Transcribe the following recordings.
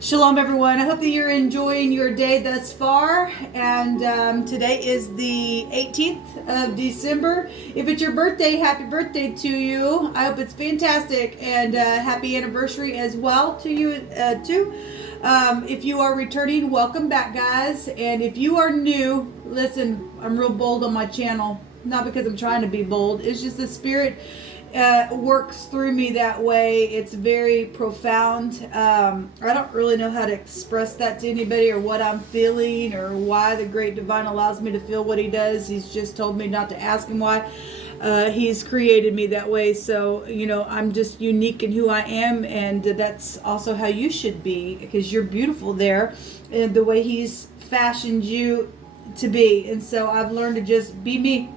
Shalom, everyone. I hope that you're enjoying your day thus far. And today is the 18th of December. If it's your birthday, happy birthday to you. I hope it's fantastic, and happy anniversary as well to you, too. If you are returning, welcome back, guys. And if you are new, listen, I'm real bold on my channel. Not because I'm trying to be bold. It's just the spirit works through me that way. It's very profound. I don't really know how to express that to anybody, or what I'm feeling, or why the great divine allows me to feel what he does. He's just told me not to ask him why. He's created me that way. So, I'm just unique in who I am, and that's also how you should be, because you're beautiful there, and the way he's fashioned you to be. And so I've learned to just be me.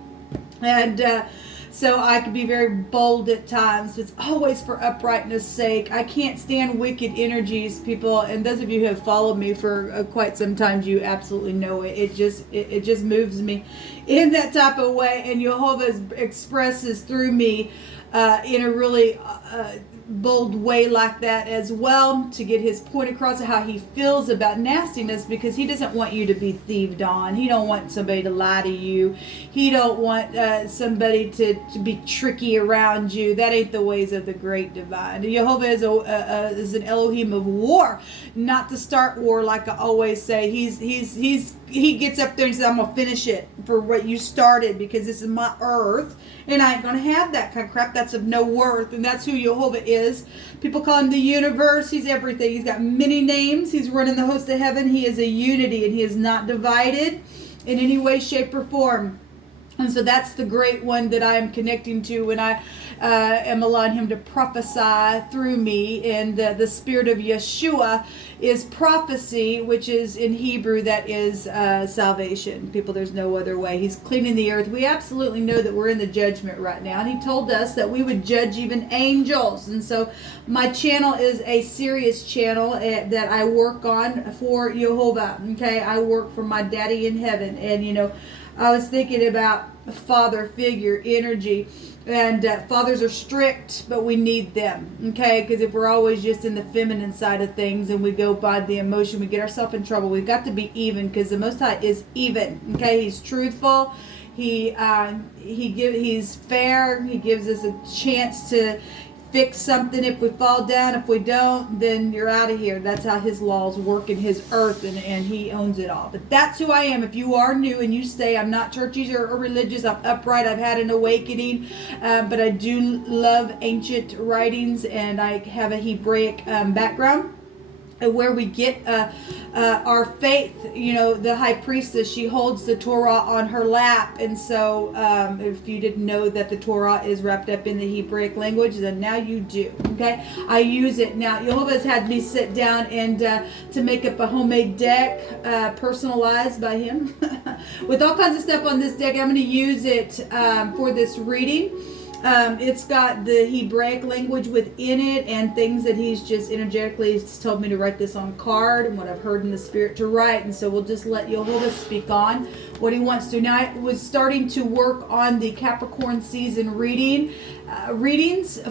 And so I can be very bold at times. It's always for uprightness' sake. I can't stand wicked energies, people. And those of you who have followed me for quite some time, you absolutely know it. It just moves me in that type of way. And Jehovah expresses through me in a really bold way like that as well, to get his point across of how he feels about nastiness, because he doesn't want you to be thieved on. He don't want somebody to lie to you. He don't want somebody to be tricky around you. That ain't the ways of the great divine. Jehovah is an Elohim of war, not to start war, like I always say. He gets up there and says, I'm gonna finish it for what you started, because this is my earth, and I ain't gonna have that kind of crap. That's of no worth. And that's who Jehovah is. People call him the universe. He's everything. He's got many names. He's running the host of heaven. He is a unity, and he is not divided in any way, shape, or form. And so that's the great one that I am connecting to when I am allowing him to prophesy through me. And the spirit of Yeshua is prophecy, which is in Hebrew, that is salvation. People, there's no other way. He's cleaning the earth. We absolutely know that we're in the judgment right now. And he told us that we would judge even angels. And so my channel is a serious channel that I work on for Jehovah. Okay, I work for my daddy in heaven. And, I was thinking about father figure energy, and fathers are strict, but we need them, okay? Because if we're always just in the feminine side of things and we go by the emotion, we get ourselves in trouble. We've got to be even, because the Most High is even, okay? He's truthful. He's fair. He gives us a chance to fix something if we fall down. If we don't, then you're out of here. That's how his laws work in his earth, and he owns it all. But that's who I am. If you are new and you stay, I'm not churchy or religious. I'm upright. I've had an awakening, but I do love ancient writings, and I have a Hebraic background, where we get our faith. The high priestess, she holds the Torah on her lap. And so if you didn't know that the Torah is wrapped up in the Hebraic language, then now you do. Okay, I use it now. Jehovah's had me sit down and to make up a homemade deck, personalized by him, with all kinds of stuff on this deck. I'm going to use it for this reading. It's got the Hebraic language within it, and things that he's just energetically told me to write this on card, and what I've heard in the spirit to write. And so we'll just let Jehovah speak on what he wants to. Now, I was starting to work on the Capricorn season readings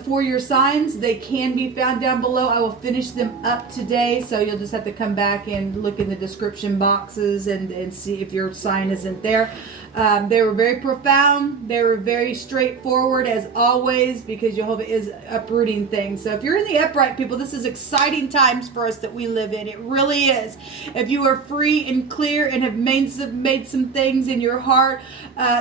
for your signs. They can be found down below. I will finish them up today, so you'll just have to come back and look in the description boxes and see if your sign isn't there. They were very profound. They were very straightforward, as always, because Jehovah is uprooting things. So if you're in the upright, people, this is exciting times for us that we live in. It really is. If you are free and clear and have made some things in your heart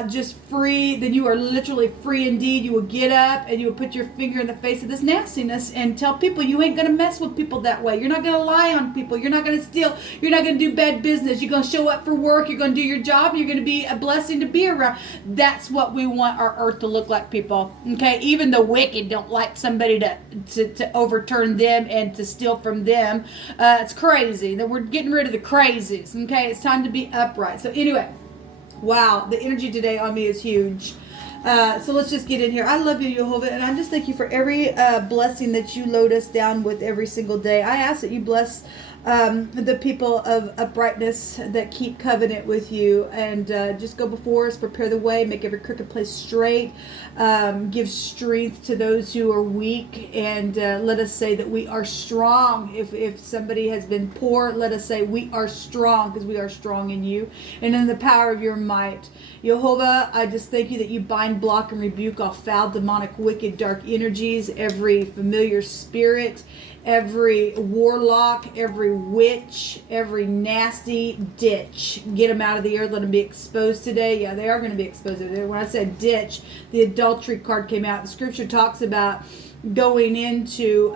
just free, then you are literally free indeed. You will get up and you will put your finger in the face of this nastiness and tell people you ain't going to mess with people that way. You're not going to lie on people. You're not going to steal. You're not going to do bad business. You're going to show up for work. You're going to do your job. You're going to be a blessing to be around. That's what we want our earth to look like, people. Okay, even the wicked don't like somebody to overturn them and to steal from them. It's crazy. That we're getting rid of the crazies. Okay, it's time to be upright. So anyway, wow, the energy today on me is huge. So let's just get in here. I love you, Jehovah, and I just thank you for every blessing that you load us down with every single day. I ask that you bless the people of uprightness that keep covenant with you, and just go before us, prepare the way, make every crooked place straight, give strength to those who are weak, and let us say that we are strong. If somebody has been poor, let us say we are strong, because we are strong in you and in the power of your might. Jehovah, I just thank you that you bind, block, and rebuke all foul, demonic, wicked, dark energies, every familiar spirit, every warlock, every witch, every nasty ditch. Get them out of the earth. Let them be exposed today. Yeah, they are going to be exposed today. When I said ditch, the adultery card came out. The scripture talks about going into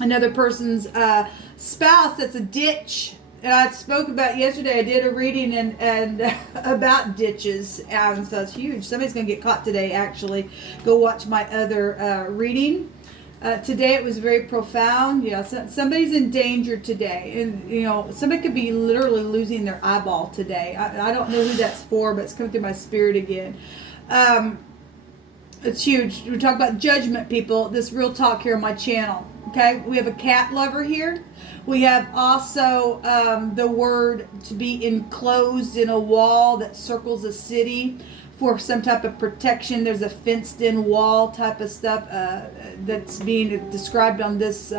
another person's spouse. That's a ditch. And I spoke about yesterday. I did a reading and about ditches, and so it's huge. Somebody's going to get caught today. Actually, go watch my other reading. Today it was very profound. Yeah, somebody's in danger today, and you know somebody could be literally losing their eyeball today. I don't know who that's for, but it's coming through my spirit again. It's huge. We talk about judgment, people. This real talk here on my channel. Okay, we have a cat lover here. We have also the word to be enclosed in a wall that circles a city for some type of protection. There's a fenced-in wall type of stuff that's being described on this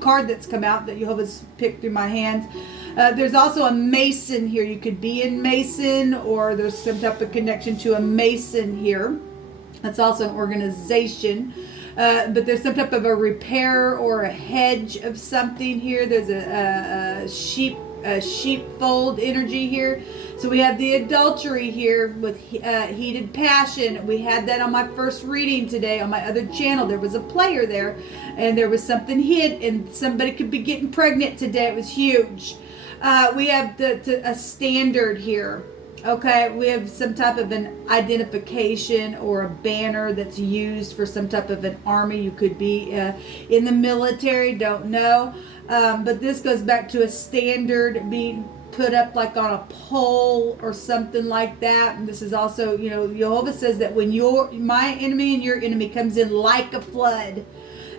card that's come out that Jehovah's picked through my hands. There's also a mason here. You could be in Mason, or there's some type of connection to a mason here. That's also an organization. But there's some type of a repair or a hedge of something here. There's a sheepfold energy here. So we have the adultery here with heated passion. We had that on my first reading today on my other channel. There was a player there, and there was something hid, and somebody could be getting pregnant today. It was huge. We have a standard here. Okay, we have some type of an identification or a banner that's used for some type of an army. You could be in the military, don't know. But this goes back to a standard being put up like on a pole or something like that. And this is also, you know, Jehovah says that when my enemy and your enemy comes in like a flood,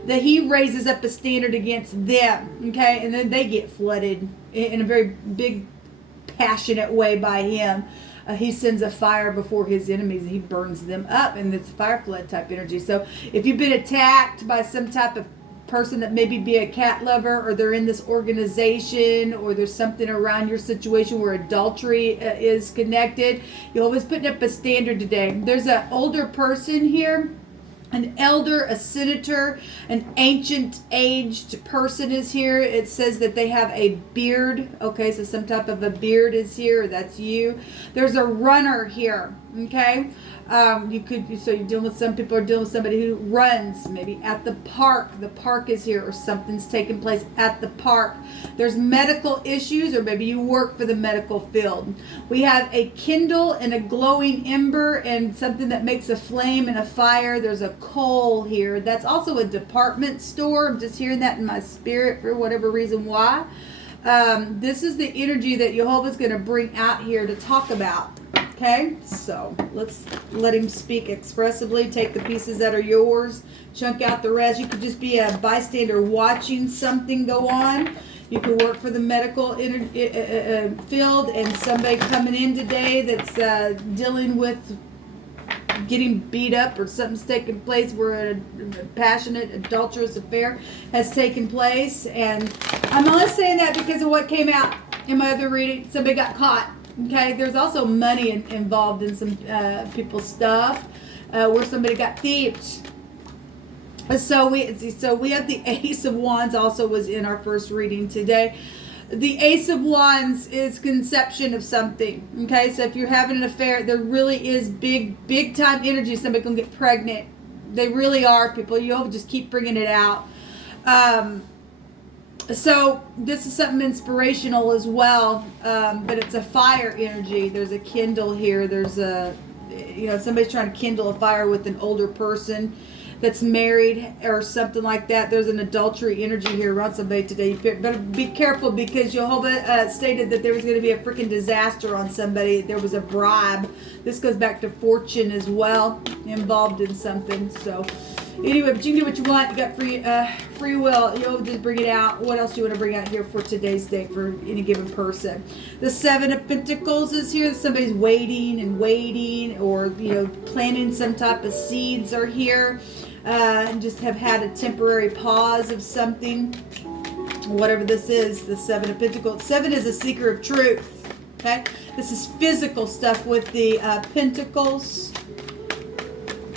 that he raises up a standard against them. Okay, and then they get flooded in a very big, passionate way by him. He sends a fire before his enemies and he burns them up, and it's fire flood type energy. So if you've been attacked by some type of person that maybe be a cat lover, or they're in this organization, or there's something around your situation where adultery is connected, you're always putting up a standard today. There's an older person here. An elder, a senator, an ancient aged person is here. It says that they have a beard. Okay, so some type of a beard is here. That's you. There's a runner here. Okay, so you're dealing with, some people are dealing with somebody who runs, maybe at the park. The park is here, or something's taking place at the park. There's medical issues, or maybe you work for the medical field. We have a kindle and a glowing ember and something that makes a flame and a fire. There's a coal here. That's also a department store. I'm just hearing that in my spirit for whatever reason why. This is the energy that Jehovah's going to bring out here to talk about. Okay, so let's let him speak expressively. Take the pieces that are yours, chunk out the rest. You could just be a bystander watching something go on. You could work for the medical field, and somebody coming in today that's dealing with getting beat up, or something's taking place where a passionate adulterous affair has taken place. And I'm only saying that because of what came out in my other reading. Somebody got caught. Okay, there's also money involved in some people's stuff where somebody got thieved. So we have the Ace of Wands also was in our first reading today. The Ace of Wands is conception of something. Okay, so if you're having an affair, there really is big time energy. Somebody can get pregnant. They really are, people. You'll just keep bringing it out. So this is something inspirational as well, but it's a fire energy. There's a kindle here. There's somebody's trying to kindle a fire with an older person. that's married or something like that. There's an adultery energy here around somebody today. You better be careful, because Jehovah stated that there was going to be a freaking disaster on somebody. There was a bribe. This goes back to fortune as well, involved in something. So anyway, but you can do what you want. You got free will. You'll just bring it out. What else do you want to bring out here for today's day for any given person? The Seven of Pentacles is here. Somebody's waiting and waiting, or planting some type of seeds are here, and just have had a temporary pause of something. Whatever this is, the Seven of Pentacles. Seven is a seeker of truth. Okay, this is physical stuff with the Pentacles.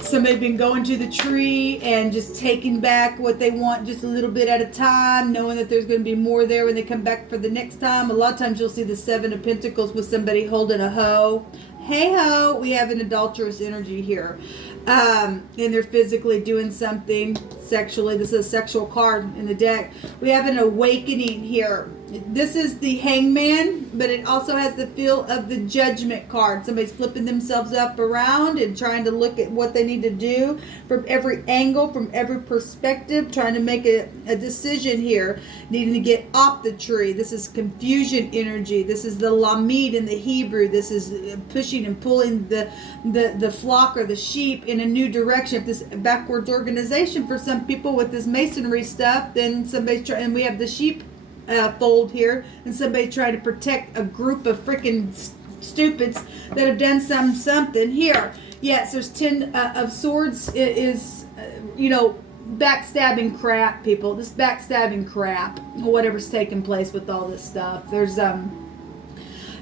Somebody been going to the tree and just taking back what they want just a little bit at a time, knowing that there's going to be more there when they come back for the next time. A lot of times you'll see the Seven of Pentacles with somebody holding a hoe. Hey ho, we have an adulterous energy here. And they're physically doing something sexually. This is a sexual card in the deck. We have an awakening here. This is the Hangman, but it also has the feel of the Judgment card. Somebody's flipping themselves up around and trying to look at what they need to do from every angle, from every perspective, trying to make a decision here, needing to get off the tree. This is confusion energy. This is the Lamed in the Hebrew. This is pushing and pulling the flock or the sheep in a new direction. If this backwards organization for some people with this masonry stuff, then somebody's trying, and we have the sheep fold here, and somebody trying to protect a group of freaking stupids that have done something here. Yes, there's 10 of Swords is backstabbing crap, people. This backstabbing crap, whatever's taking place with all this stuff. There's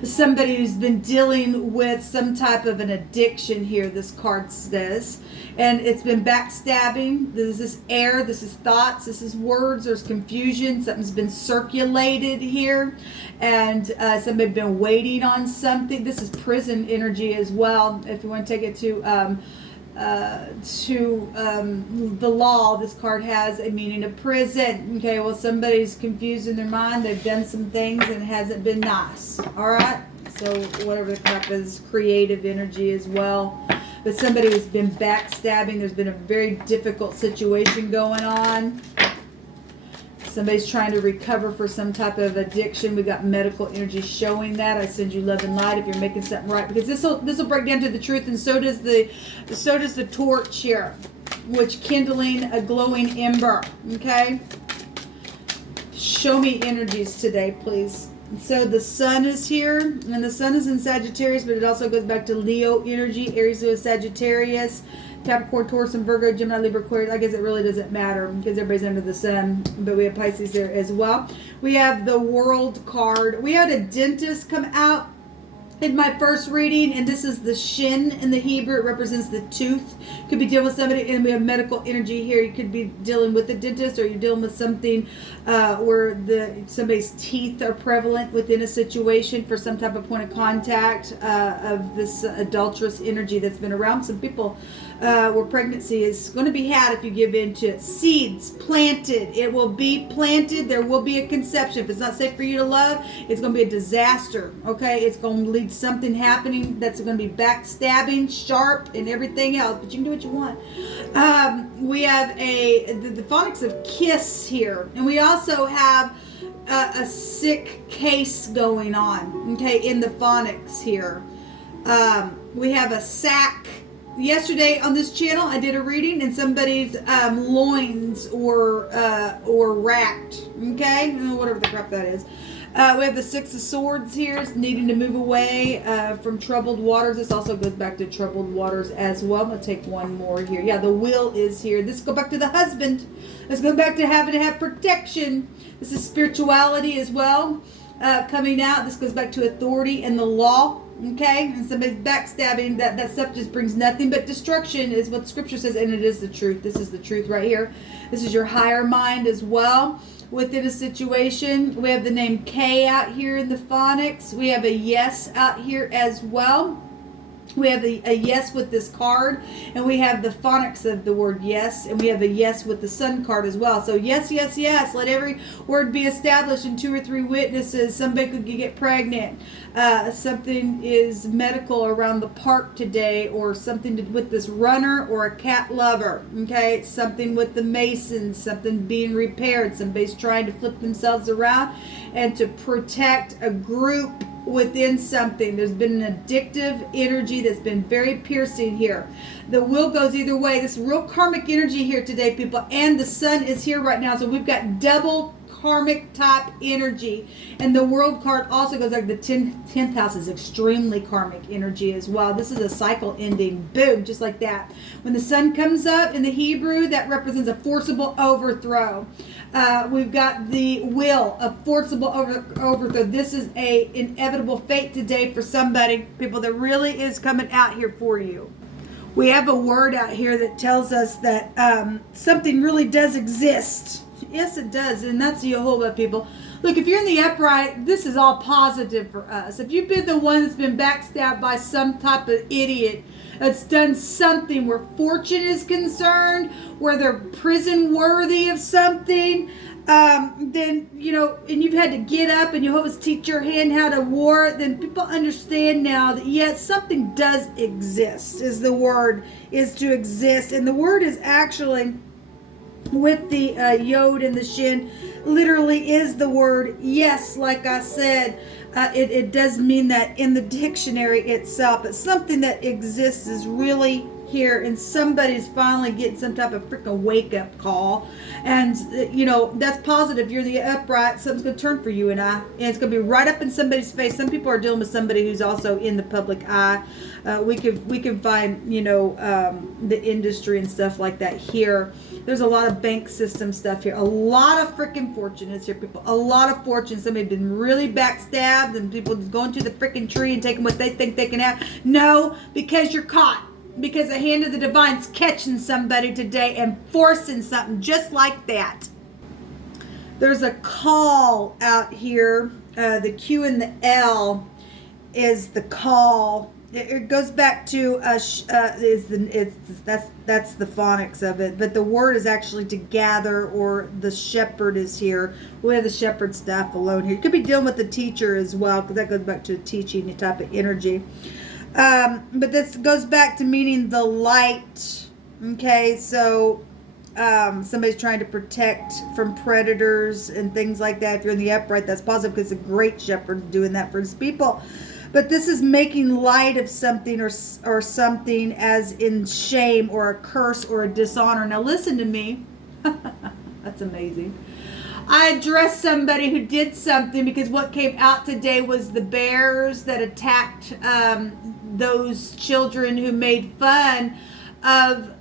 somebody who's been dealing with some type of an addiction here, this card says, and it's been backstabbing. This is air, this is thoughts, this is words, there's confusion, something's been circulated here, and somebody's been waiting on something. This is prison energy as well, if you want to take it to the law. This card has a meaning of prison. Okay, well, somebody's confused in their mind. They've done some things and it hasn't been nice. All right, so whatever the crap is, creative energy as well. But somebody who's been backstabbing. There's been a very difficult situation going on. Somebody's trying to recover for some type of addiction. We got medical energy showing that. I send you love and light if you're making something right, because this will break down to the truth, and so does the torch here, which kindling a glowing ember. Okay, show me energies today, please. So the sun is here, and the sun is in Sagittarius, but it also goes back to Leo energy. Aries, Leo, Sagittarius, Capricorn, Taurus, and Virgo, Gemini, Libra, Aquarius. I guess it really doesn't matter because everybody's under the sun, but we have Pisces there as well. We have the World card. We had a dentist come out in my first reading, and this is the shin in the Hebrew. It represents the tooth. Could be dealing with somebody, and we have medical energy here. You could be dealing with the dentist, or you're dealing with something where somebody's teeth are prevalent within a situation for some type of point of contact of this adulterous energy that's been around some people, where pregnancy is going to be had if you give in to it. Seeds planted. It will be planted. There will be a conception. If it's not safe for you to love, it's going to be a disaster. Okay, it's going to lead something happening that's going to be backstabbing, sharp, and everything else. But you can do what you want. We have the phonics of kiss here, and we also have a sick case going on. Okay, in the phonics here, we have a sack. Yesterday on this channel, I did a reading, and somebody's loins were racked. Okay, whatever the crap that is. We have the Six of Swords here, needing to move away from troubled waters. This also goes back to troubled waters as well. I'm going to take one more here. Yeah, the Wheel is here. This goes back to the husband. Let's go back to having to have protection. This is spirituality as well coming out. This goes back to authority and the law. Okay, and somebody's backstabbing. That stuff just brings nothing but destruction, is what Scripture says, and it is the truth. This is the truth right here. This is your higher mind as well within a situation. We have the name K out here in the phonics. We have a yes out here as well. We have a yes with this card, and we have the phonics of the word yes, and we have a yes with the sun card as well. So yes, yes, yes. Let every word be established in 2 or 3 witnesses. Somebody could get pregnant. Something is medical around the park today, or something with this runner or a cat lover. Okay, it's something with the masons, something being repaired. Somebody's trying to flip themselves around and to protect a group within something. There's been an addictive energy that's been very piercing here. The wheel goes either way. This real karmic energy here today, people, and the sun is here right now. So we've got double karmic type energy, and the world card also goes like the 10th house is extremely karmic energy as well. This is a cycle ending, boom, just like that. When the sun comes up in the Hebrew, that represents a forcible overthrow. We've got the will, a forcible overthrow. This is a inevitable fate today for somebody, people, that really is coming out here for you. We have a word out here that tells us that something really does exist. Yes, it does, and that's the Jehovah, people. Look, if you're in the upright, this is all positive for us. If you've been the one that's been backstabbed by some type of idiot that's done something where fortune is concerned, where they're prison worthy of something, then, you know, and you've had to get up and Jehovah's teach your hand how to war, then people understand now that, yes, something does exist, is the word, is to exist. And the word is actually, with the yod and the shin, literally is the word yes. Like I said, it does mean that in the dictionary itself, but something that exists is really here, and somebody's finally getting some type of freaking wake-up call. And you know, that's positive. You're the upright, something's going to turn for you and I, and it's going to be right up in somebody's face. Some people are dealing with somebody who's also in the public eye. We can find, you know, the industry and stuff like that here. There's a lot of bank system stuff here. A lot of freaking fortune is here, people. A lot of fortune. Somebody's been really backstabbed, and people just going to the freaking tree and taking what they think they can have. No, because you're caught. Because the hand of the divine's catching somebody today and forcing something just like that. There's a call out here. The Q and the L is the call. It goes back to that's the phonics of it, but the word is actually to gather, or the shepherd is here. We have the shepherd staff alone here. You could be dealing with the teacher as well, because that goes back to teaching, type of energy. But this goes back to meaning the light. Okay, so somebody's trying to protect from predators and things like that. If you're in the upright, that's positive, because the great shepherd's doing that for his people. But this is making light of something, or something as in shame or a curse or a dishonor. Now listen to me. That's amazing. I addressed somebody who did something, because what came out today was the bears that attacked those children who made fun of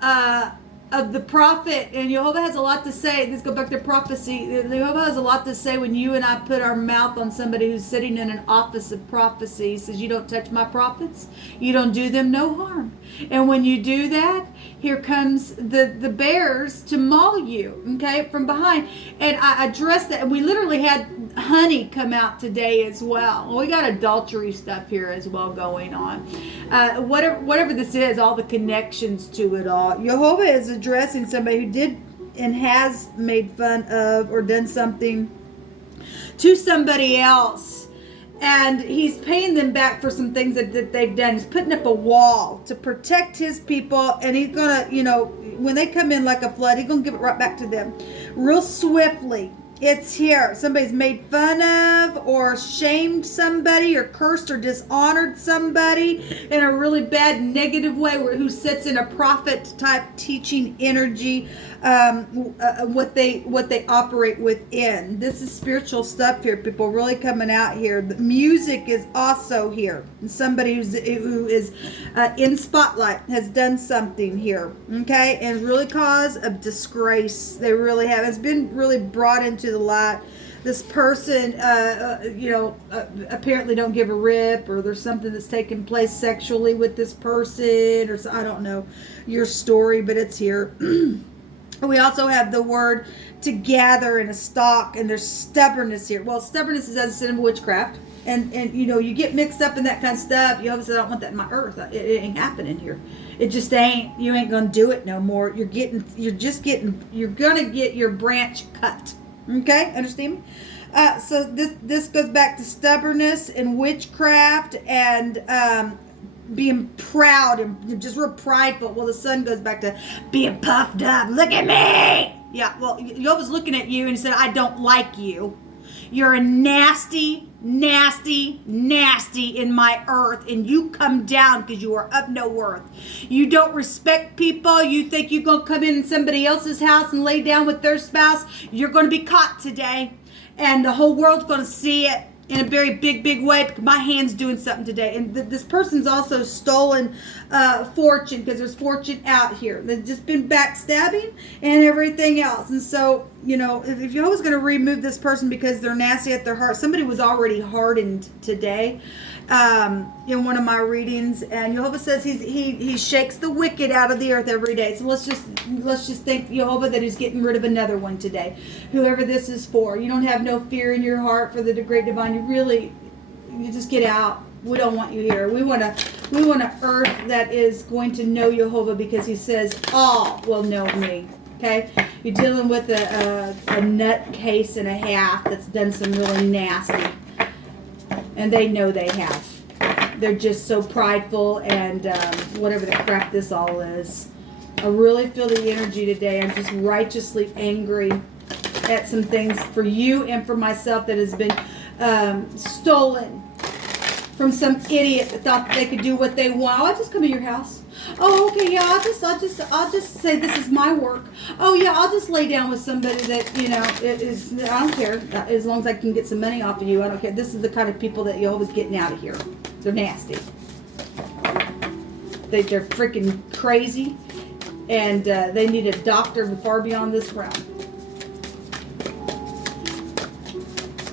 the prophet. And Jehovah has a lot to say. Let's go back to prophecy. Jehovah has a lot to say when you and I put our mouth on somebody who's sitting in an office of prophecy. He says, you don't touch my prophets. You don't do them no harm. And when you do that, here comes the bears to maul you, okay, from behind. And I addressed that. And we literally had honey come out today as well. We got adultery stuff here as well going on. Whatever this is, all the connections to it all. Jehovah is addressing somebody who did and has made fun of or done something to somebody else. And he's paying them back for some things that they've done. He's putting up a wall to protect his people. And he's going to, you know, when they come in like a flood, he's going to give it right back to them real swiftly. It's here. Somebody's made fun of or shamed somebody or cursed or dishonored somebody in a really bad negative way, who sits in a prophet type teaching energy, what they operate within. This is spiritual stuff here, people, really coming out here. The music is also here. Somebody who is in spotlight has done something here, okay, and really cause a disgrace. They really have. It's been really brought into the light. This person, apparently don't give a rip, or there's something that's taking place sexually with this person, or I don't know your story, but it's here. We also have the word to gather in a stock, and there's stubbornness here. Well, stubbornness is as a sin of witchcraft. And you know, you get mixed up in that kind of stuff. You always say, I don't want that in my earth. It ain't happening here. It just ain't. You ain't gonna do it no more. You're gonna get your branch cut. Okay, understand me? So this goes back to stubbornness and witchcraft and being proud and just real prideful. Well, the sun goes back to being puffed up. Look at me. Yeah. Well, Yob was looking at you and he said, I don't like you. You're a nasty, nasty, nasty in my earth, and you come down because you are of no worth. You don't respect people. You think you're going to come in somebody else's house and lay down with their spouse. You're going to be caught today, and the whole world's going to see it in a very big, big way because my hand's doing something today. And this person's also stolen fortune because there's fortune out here. They've just been backstabbing and everything else. And so, you know, if you're always going to remove this person because they're nasty at their heart, somebody was already hardened today in one of my readings, and Jehovah says he shakes the wicked out of the earth every day. So let's just thank Jehovah that he's getting rid of another one today, whoever this is for. You don't have no fear in your heart for the great divine. You just get out. We don't want you here. We want a earth that is going to know Jehovah, because he says all will know me. Okay, you're dealing with a nut case and a half that's done some really nasty, and they know they have. They're just so prideful and whatever the crap this all is. I really feel the energy today. I'm just righteously angry at some things for you and for myself that has been stolen from some idiot that thought that they could do what they want. Oh, I'll just come to your house. Oh, okay, yeah, I'll just say this is my work. Oh, yeah, I'll just lay down with somebody that, you know, I don't care. As long as I can get some money off of you, I don't care. This is the kind of people that you're always getting out of here. They're nasty. They're freaking crazy, and they need a doctor far beyond this realm.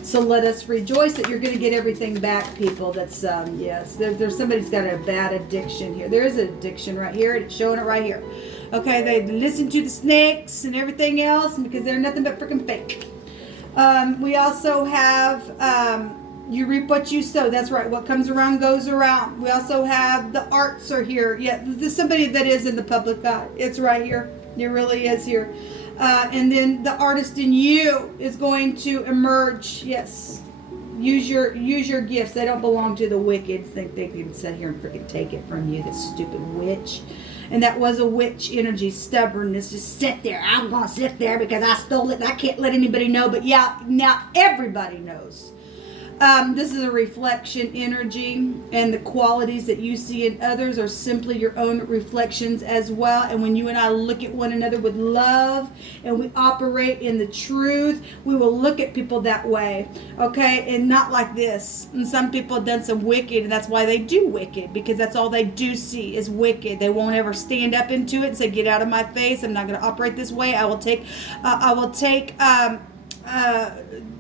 So let us rejoice that you're going to get everything back, people. That's, yes, there's somebody's got a bad addiction here. There is an addiction right here. It's showing it right here. Okay, they listen to the snakes and everything else because they're nothing but freaking fake. We also have, you reap what you sow. That's right. What comes around goes around. We also have the arts are here. Yeah, there's somebody that is in the public eye. It's right here. It really is here. And then the artist in you is going to emerge. Yes. Use your gifts. They don't belong to the wicked. Think they can sit here and freaking take it from you, this stupid witch. And that was a witch energy, stubbornness. Just sit there. I'm going to sit there because I stole it and I can't let anybody know. But yeah, now everybody knows. This is a reflection energy, and the qualities that you see in others are simply your own reflections as well. And when you and I look at one another with love and we operate in the truth, we will look at people that way, okay? And not like this. And some people have done some wicked, and that's why they do wicked, because that's all they do see is wicked. They won't ever stand up into it and say, get out of my face. I'm not going to operate this way. I will take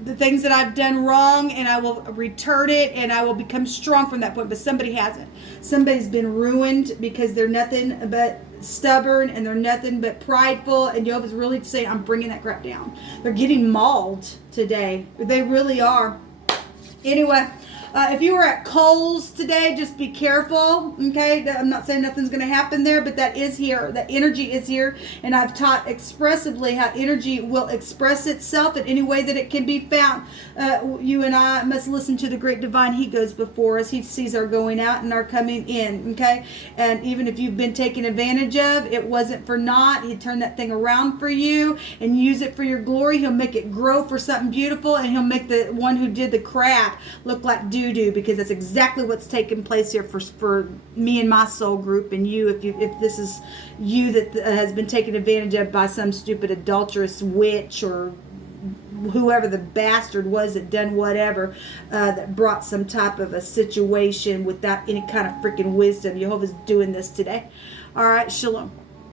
the things that I've done wrong, and I will return it, and I will become strong from that point. But somebody hasn't. Somebody's been ruined because they're nothing but stubborn, and they're nothing but prideful, and Jehovah's really saying, I'm bringing that crap down. They're getting mauled today. They really are. Anyway, if you were at Kohl's today, just be careful, okay? I'm not saying nothing's going to happen there, but that is here. That energy is here, and I've taught expressively how energy will express itself in any way that it can be found. You and I must listen to the great divine. He goes before us. He sees our going out and our coming in, okay? And even if you've been taken advantage of, it wasn't for naught. He turned that thing around for you and use it for your glory. He'll make it grow for something beautiful, and he'll make the one who did the crap look like doo-doo, because that's exactly what's taking place here for me and my soul group, and you, if this is you that has been taken advantage of by some stupid adulterous witch or whoever the bastard was that done whatever, that brought some type of a situation without any kind of freaking wisdom. Jehovah's doing this today. All right, shalom.